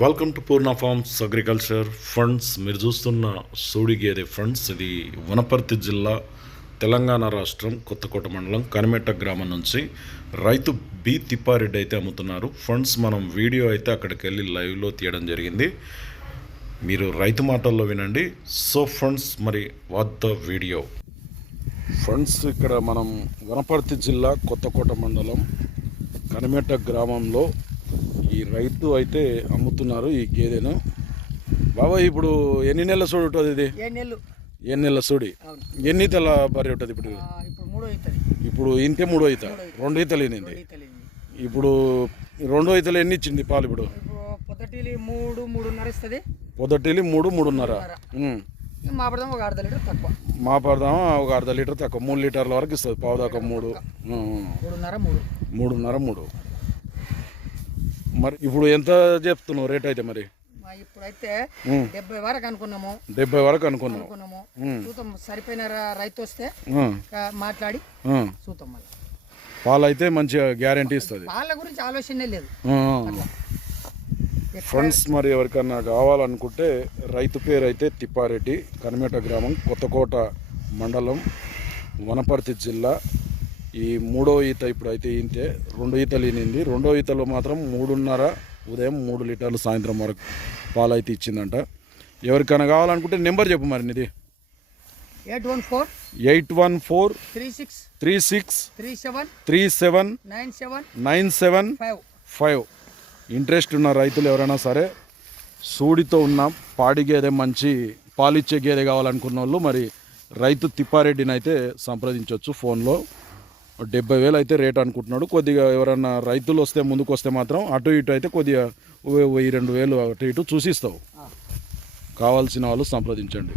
Welcome to Purna farms agriculture funds మీరు చూస్తున్న సూడి గేదె ఫండ్స్ ఇది వనపర్తి జిల్లా తెలంగాణ రాష్ట్రం కొత్తకోట మండలం కనిమెట్ట గ్రామం నుంచి. రైతు బి తిప్పారెడ్డి అయితే అమ్ముతున్నారు. ఫండ్స్ మనం వీడియో అయితే అక్కడికి వెళ్ళి లైవ్లో తీయడం జరిగింది. మీరు రైతు మాటల్లో వినండి. సో ఫండ్స్ మరి వాట్ ద వీడియో ఫండ్స్ ఇక్కడ మనం వనపర్తి జిల్లా కొత్తకోట మండలం కనిమెట్ట గ్రామంలో ఈ రైతు అయితే అమ్ముతున్నారు ఈ గేదెను. బాబా ఇప్పుడు ఎన్ని నెలల సూడి ఉంటుంది ఇది? ఎన్ని నెలల. సూడి. ఎన్ని తెల్ల బర్రె ఉంటుంది ఇప్పుడు? ఇప్పుడు ఇంతే మూడో ఈత. రెండు అవుతుంది ఇప్పుడు రెండో ఈతలు ఎన్ని ఇచ్చింది పాలు ఇప్పుడు? పొద్దుటిలి మూడు మూడున్నర ఇస్తుంది. పొద్దుటిల్లి మూడు మూడున్నర. మా ఒక అర్ధ లీటర్ తక్కువ. మా ఒక అర్ధ లీటర్ తక్కువ. మూడు లీటర్ల వరకు ఇస్తుంది పావు దాకా మూడు. మూడున్నర మూడు. మూడున్నర మూడు. మరి ఇప్పుడు ఎంత చెప్తున్నావు రేట్ అయితే మరి? ఇప్పుడైతే. డెబ్బై వరకు అనుకున్నాము. డెబ్బై వరకు అనుకున్నాము. ఉమ్. చూద్దాం సరిపోయిన ర- రైతు వస్తే మాట్లాడి. చూద్దాం మళ్ళీ. పాలు అయితే మంచిగా గ్యారంటీ ఇస్తుంది. వాళ్ళ గురించి ఆలోచనే లేదు. ఫ్రెండ్స్ మరి ఎవరికన్నా కావాలనుకుంటే రైతు పేరు అయితే తిప్పారెడ్డి కనిమేట గ్రామం కొత్తకోట మండలం వనపర్తి జిల్లా ఈ మూడో ఈత ఇప్పుడు అయితే ఈంతే రెండో ఈతలు ఈనింది. రెండో ఈతలో మాత్రం మూడున్నర ఉదయం మూడు లీటర్లు సాయంత్రం వరకు పాలు అయితే ఇచ్చిందంట. ఎవరికైనా కావాలనుకుంటే నెంబర్ చెప్పు మరి నీది eight one four eight one four three six three six three seven three seven nine seven nine seven five five. Interest ఉన్న రైతులు ఎవరైనా సరే సూడితో ఉన్న పాడి గేదె మంచి పాలిచ్చే గేదె కావాలనుకున్న వాళ్ళు మరి రైతు తిప్పారెడ్డిని అయితే సంప్రదించవచ్చు ఫోన్లో. డెబ్బై వేలు అయితే రేట్ అనుకుంటున్నాడు. కొద్దిగా ఎవరైనా రైతులు వస్తే ముందుకు వస్తే మాత్రం అటు ఇటు అయితే కొద్దిగా వెయ్యి రెండు వేలు అటు ఇటు చూసిస్తావు. కావాల్సిన వాళ్ళు సంప్రదించండి.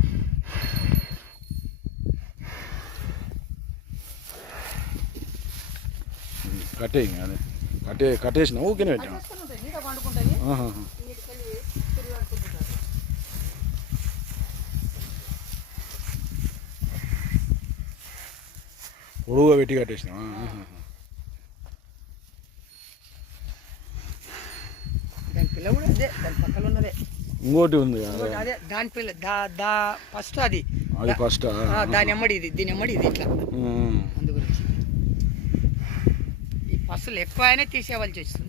కట్టే కట్టే కట్టేసిన ఊరికేనే పెట్టాను పొడుగుగా పెట్టి కట్టేసిన. దాని పిల్ల కూడా అదే దాని పక్కన ఉన్నదే. ఇంకోటి ఉంది అదే దాని పిల్ల దా దా ఫస్ట్ అది. అది ఫస్ట్ దాని ఎమ్మడి ఇది దీని ఎమ్మడి ఇది ఇట్లా. అందు గురించి ఈ పసులు ఎక్కువ అయినా తీసేవాల్సి వస్తుంది.